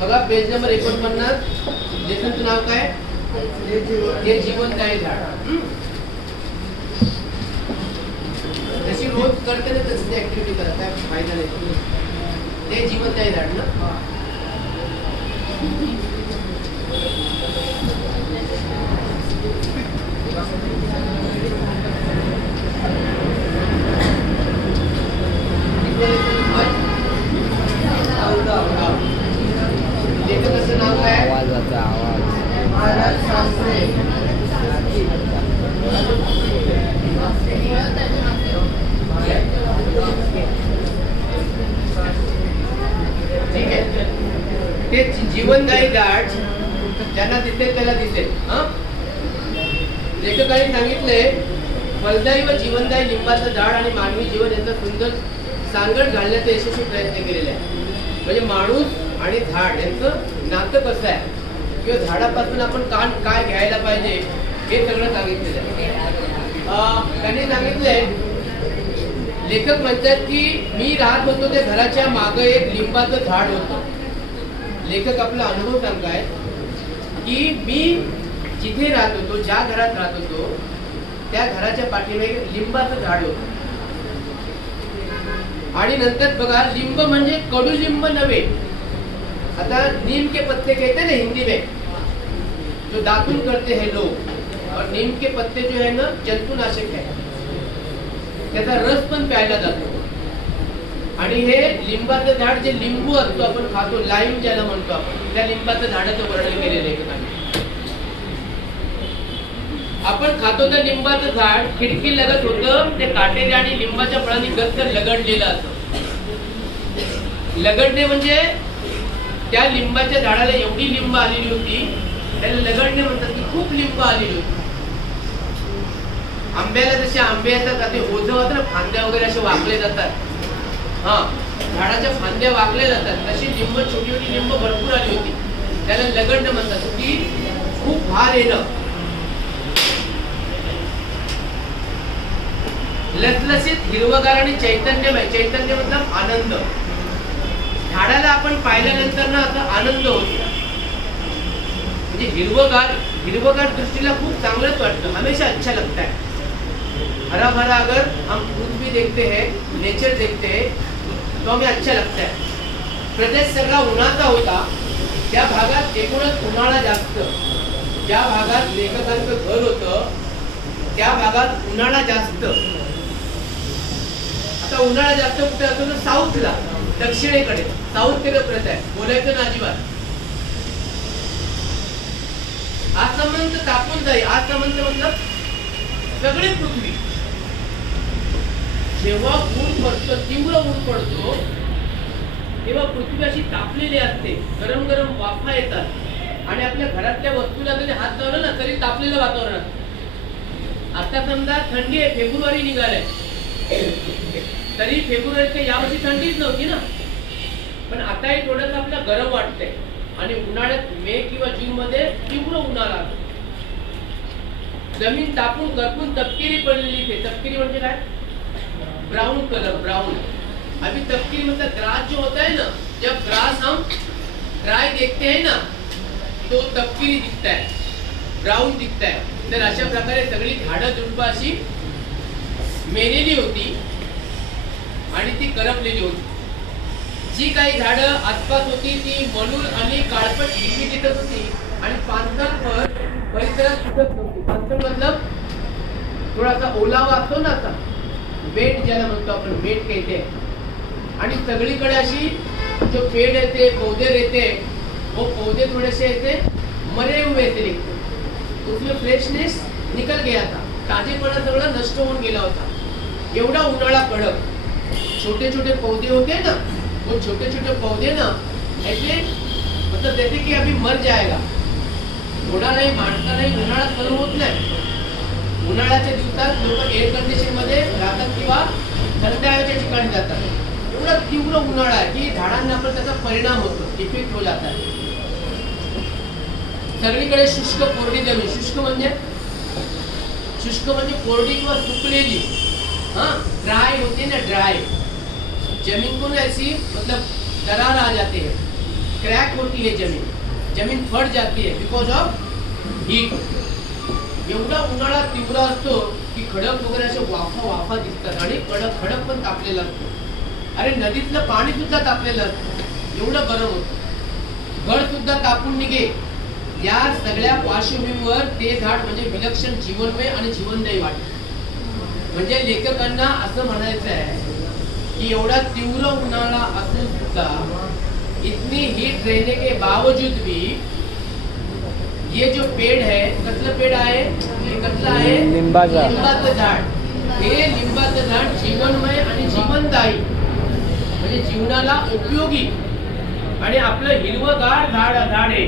बघा page number 49. लेखनचं नाव काय? हे जिवंत आहे झाड. जशी रोज करते ना तशी ऍक्टिव्हिटी करा, काय फायदा नाही. ते जिवंत आहे झाड ना. लेखकाचं नाव काय? आवाजाचा आवाज. ठीक आहे. ते जीवनदायी झाड ज्यांना दिसेल त्याला दिसेल. लेखकाने सांगितले फलदायी व जीवनदायी लिंबाचं झाड आणि मानवी जीवन यांचा सुंदर सांगड घालण्याचा यशस्वी प्रयत्न केलेला आहे. म्हणजे माणूस आणि झाड यांचं नातं कसं आहे किंवा झाडापासून आपण काय घ्यायला पाहिजे हे सगळं सांगितलेलं आहे. त्यांनी सांगितलंय, लेखक म्हणतात की मी राहत होतो त्या घराच्या मागे एक लिंबाचं झाड होतं. लेखक आपला अनुभव सांगताय की मी जिथे राहत होतो, ज्या घरात राहत होतो त्या घराच्या पाठीमागे लिंबाचं झाड होतं. आणि नंतर बघा, लिंब म्हणजे कडुलिंब नव्हे. आता नीम के पत्ते कहते ना हिंदी में, जो दातुन करते हैं लोग, और नीम के पत्ते जो है ना जंतुनाशक है, त्याचा रस पण प्यायला जातो. आणि हे लिंबाचं झाड जे लिंबू असतो आपण खातो, लाईम ज्याला म्हणतो आपण, त्या लिंबाचं झाडाचं वर्णन केलेलं आहे. आपण खातो त्या लिंबाचं झाड खिडकी लगत होतं, ते काटेरी आणि लिंबाच्या फळांनी गच्च लगडलेलं असतं. लगडणे म्हणजे त्या लिंबाच्या झाडाला एवढी लिंब आलेली होती, त्याला लगडणे म्हणतात की खूप लिंब आलेली होती. आंब्याला जसे आंबे येतात ते ओझं होतं ना, फांद्या वगैरे असे वाकले जातात, झाडाच्या फांद्या वाकल्या जातात, तशी लिंब छोटी छोटी लिंब भरपूर आली होती, त्याला लगडणं म्हणतात की खूप भार येणं. लसलसीत हिरवगार आणि चैतन्यमय. चैतन्य मतलब आनंद. झाडाला आपण पाहिल्यानंतर ना आता आनंद होतो. म्हणजे हिरवगार दृष्टीला खूप चांगलंच वाटतं, हमेशा अच्छा लगता है. हरा भरा अगर हम खुद भी देखते हैं, नेचर देखते हैं, तो हमें अच्छा लगता है. प्रदेश सगळा उन्हाचा होता, त्या भागात एकूणच उन्हाळा जास्त. ज्या भागात लेखकांचं घर होतं त्या भागात उन्हाळा जास्त. आता उन्हाळा जास्त कुठे असतो ना, साऊथला, दक्षिणेकडे. साऊथकडे प्रथा आहे, बोलायचं ना अजिबात. आसमंत तापून जाईल. आसमंत मतलब सगळी पृथ्वी. जेव्हा ऊन पडतो, तीव्र ऊन पडतो, तेव्हा पृथ्वी अशी तापलेली असते, गरम गरम वाफा येतात आणि आपल्या घरातल्या वस्तूला जरी हात लावला ना तरी तापलेलं वातावरण असतं. आता समजा थंडी आहे, फेब्रुवारी निघालाय, तरी फेब्रुवारीत यावर्षी थंडीच नव्हती ना, पण आताही थोडंसं आपल्याला गरम वाटतंय. आणि उन्हाळ्यात मे किंवा जून मध्ये तीव्र उन्हाळा, जमीन तापून करपून तपकिरी पडलेली थे. तपकिरी म्हणजे काय? Brown colour, brown. अभी तपकिरी मतलब ग्रास जो होता है ना, जब ग्रास हम ड्राई देखते हैं ना तो तपकिरी दिखता है, ब्राउन दिखता है. तर अशा प्रकारे सगळी झाडं झुडपं अशी मेलेली होती आणि ती करपलेली होती. जी काही झाडं आसपास होती ती मलूल आणि काळपट हिरवी दिसत होती आणि पानसर परिसरात सुटत नव्हती. पानसर मतलब थोडासा ओलावा असतो ना, असा वेट ज्याला म्हणतो आपण, वेट कहते. आणि सगळीकडे अशी जो पेड़ रहते, पौधे रहते, वो पौधे थोड़े से ऐसे मरे हुए थे, उसमें फ्रेशनेस निकल गया था, ताजेपणा सगळा नष्ट होऊन गेला होता. एवढा उन्हाळा कडक. छोटे छोटे पौधे होते ना, वो छोटे छोटे पौधे ना ऐसे मतलब जैसे कि अभी मर जाएगा. कोणालाही माणसालाही उन्हाळा सहन होत नाही. उन्हाळ्याच्या दिवसात लोक एअर कंडिशन मध्ये राहतात किंवा थंड हवेच्या ठिकाणी जातात. एवढा तीव्र उन्हाळा आहे की झाडांना पण त्याचा परिणाम होतो, इफेक्ट हो जाता है. सगळीकडे शुष्क कोरडी जमीन. शुष्क म्हणजे कोरडी किंवा सुकलेली, ड्राई होती ना, ड्राई जमीन को ना ऐसी मतलब दरार आ जाते हैं, क्रैक क्रैक होती है जमीन फट जाती है बिकॉज ऑफ हीट. एवढा उन्हाळा तीव्र असतो की खडक वगैरे असे वाफा दिसतात आणि खडक पण तापलेला असतो. अरे नदीतलं पाणी सुद्धा तापलेलं असतं, एवढं गरम होतं. गड सुद्धा तापून निघे. या सगळ्या पार्श्वभूमीवर ते झाड म्हणजे विलक्षण जीवनमय आणि जीवनदायी वाटते. म्हणजे लेखकांना असं म्हणायचं आहे कि एवढा तीव्र उन्हाळा असून सुद्धा इतनी हीट रहने के बावजूद भी ये जो पेड़ है, कसलं पेड़ आहे, हे कसलं आहे, लिंबाचं झाड. हे लिंबाचं झाड जीवनमय आणि जीवनदायी म्हणजे जीवनाला उपयोगी आणि आपलं हिरवगार झाड आहे.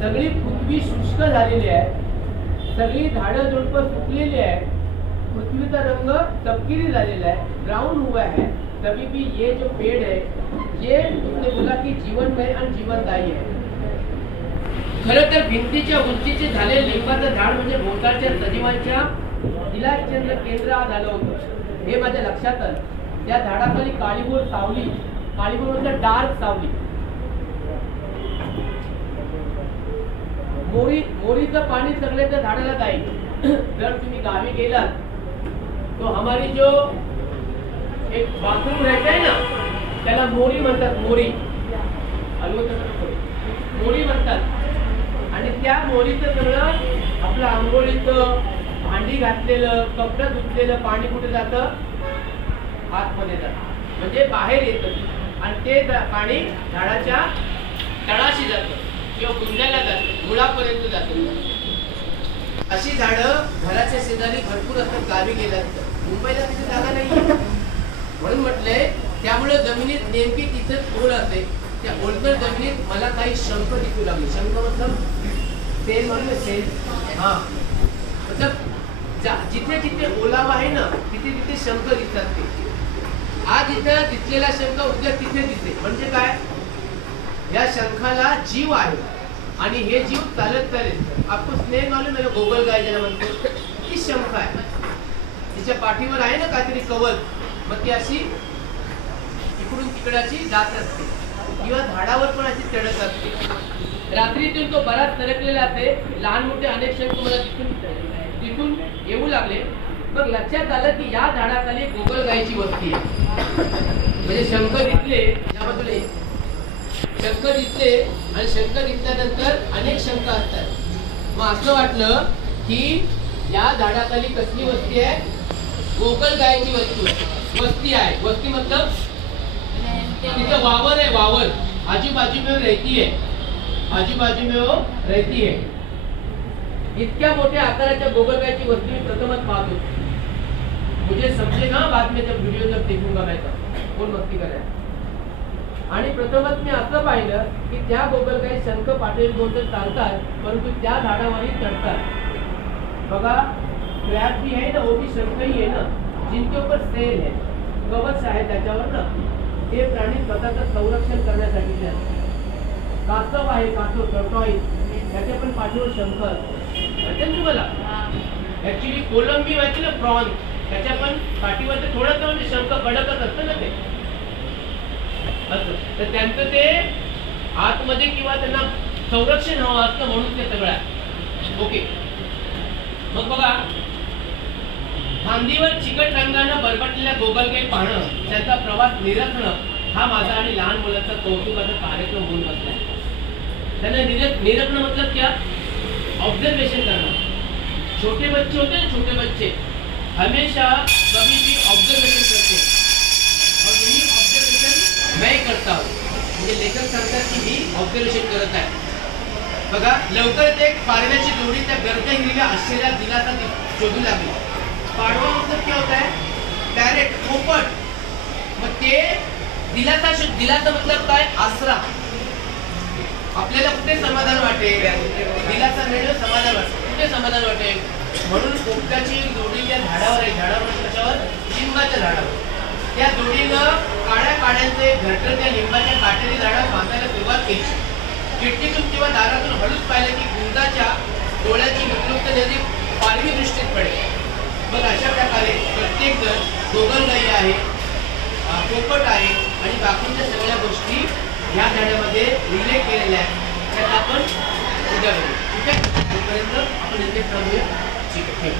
सगळी पृथ्वी शुष्क झालेली आहे, सगळी झाडं झुडपं सुकलेली आहे, पृथ्वीचा रंग तपकिरी झालेला आहे, ब्राउन हुआ है. तभी भी ये जो पेड़ है ये उसने बोला की जीवनमय आणि जीवनदायी आहे. खरं तर भिंतीच्या उंचीचे झालेले लिंबाचं झाड म्हणजे भोवतालच्या सजीवांच्या दिलाचेंद्र केंद्र झालं होतं. हे माझ्या लक्षात आलं. त्या झाडाखाली काळीभोर सावली, काळीभोर म्हणजे डार्क सावली. मोरीचं पाणी सगळे त्या झाडाला जाईल. जर तुम्ही गावी गेलात तो हमारी जो एक बाथरूम रहता है ना त्याला मोरी म्हणतात. मोरी म्हणतात. आणि त्या मोरीचं सगळं आपलं आंघोळीचं भांडी घातलेलं कपडे धुतलेलं पाणी कुठे जातं, आतमध्ये जातं म्हणजे बाहेर येतं आणि ते पाणी झाडाच्या तळाशी जातं किंवा गुंजाला जातं, मुळापर्यंत जातं. अशी झाडं घराच्या शेजारी भरपूर असतात. गावी गेल्यानंतर मुंबईला तिथे जागा नाही म्हणून म्हटलंय. त्यामुळे जमिनीत नेमकी तिथेच ओळ असते. त्या ओलसर जमिनीत मला काही शंख दिसू लागले. शंख मतलब सेल म्हणून सेल. हा मतलब जिथे जिथे ओलावा आहे ना तिथे तिथे शंख दिसतात. ते आज इथं दिसलेला शंख उद्या तिथे दिसते. म्हणजे काय, या शंखाला जीव आहे आणि हे जीव चालत आपको स्नेह मालूम है, गोगल गाय ज्याला म्हणतो ती शंख आहे. तिच्या पाठीवर आहे ना काहीतरी कवच, मग ती अशी इकडून तिकडाची जात असते किंवा झाडावर पण अशी चढत असते. रात्रीतून तो बराच सरकलेला असते. लहान मोठे अनेक शंख मला तिथून येऊ लागले. मग लक्षात आलं की या झाडाखाली गोगल गायची वस्ती आहे. म्हणजे शंख दिसले या बाजूला शंख दिसले आणि शंख दिसल्यानंतर अनेक शंख असतात. मग असं वाटलं की या झाडाखाली कसली वस्ती आहे, गोगल गायची वस्ती आहे. वस्ती मतलब तिथे वावर आहे, वावर आजूबाजू में रहती है, आजूबाजू में वो रहती है. इतक्या मोठ्या आकाराच्या गोगलगायची वस्ती मी प्रथमच पाहतो. मुझे समजेगा बाद में जब वीडियो जब देखूंगा मैं तब कोण मस्ती करायला. आणि प्रथमच मी असं पाहिलं की त्या गोगलगाई शंख पाठीवर घेऊन तर चालतात परंतु त्या झाडावरही चढतात. बघा क्रॅब भी है ना, वो भी शंख ही है ना, जिनके ऊपर सेल है, कवच आहे त्याच्यावर ना, ते प्राणी स्वतःचं संरक्षण करण्यासाठी असतात. कासव आहे, कासव टॉर्टॉइस, त्याच्या पण पाठीवर शंख असतो. माहिती आहे तुम्हाला? ऍक्च्युली कोलंबी माहिती ना, प्रॉन, त्याच्या पण पाठीवर ते थोडंसं म्हणजे शंख कडकच असतं ना ते असं. तर त्यांचं ते आतमध्ये किंवा त्यांना संरक्षण हवं असतं म्हणून ते सगळं. ओके, मग बघा फांदीवर चिकट रंगानं बरबटलेल्या गोगलगाई पाहणं, त्याचा प्रवास निरखणं हा माझा आणि लहान मुलांचा कौतुकाचा कार्यक्रम होऊन बसला. त्यांना निरखणं मतलब क्या, ऑब्जर्वेशन करना. छोटे बच्चे होते हैं, छोटे बच्चे हमेशा कभी भी ऑब्जर्वेशन करते हैं और यही ऑब्जर्वेशन मैं करता हूँ. म्हणजे लेखक सांगतात की मी ऑब्जर्वेशन करत आहे. बघा लवकरच एक पारव्याची जोडी त्या गर्द हिरव्या असलेल्या दिलासा शोधू लागली. पाडवा मतलब क्या होता है, पॅरेट, पोपट. मग ते दिलासा मतलब काय, आसरा. आपल्याला कुठे समाधान वाटेल, दिलासा मिळेल समाधान वाटेल, कुठे समाधान वाटेल. म्हणून पोपटाची जोडी त्या झाडावर आहे. झाडावर त्याच्यावर लिंबाच्या झाडावर. त्या जोडीनं काळ्या काड्यांचे घरटं त्या लिंबाच्या काटेरी झाडात बांधायला सुरुवात केली. खिडकीतून किंवा दारातून हळूच पाहिलं की गुंजाच्या डोळ्याची विकृत नदी पारवी दृष्टीत पडेल. मग अशा प्रकारे प्रत्येक जण गोगलगाई आहे, पोपट आहे आणि बाकीच्या सगळ्या गोष्टी ह्या धड्यामध्ये रिलेट केलेल्या आहेत त्यात आपण उद्या बघू. ठीक आहे, तोपर्यंत आपण इथे थांबूया. ठीक आहे.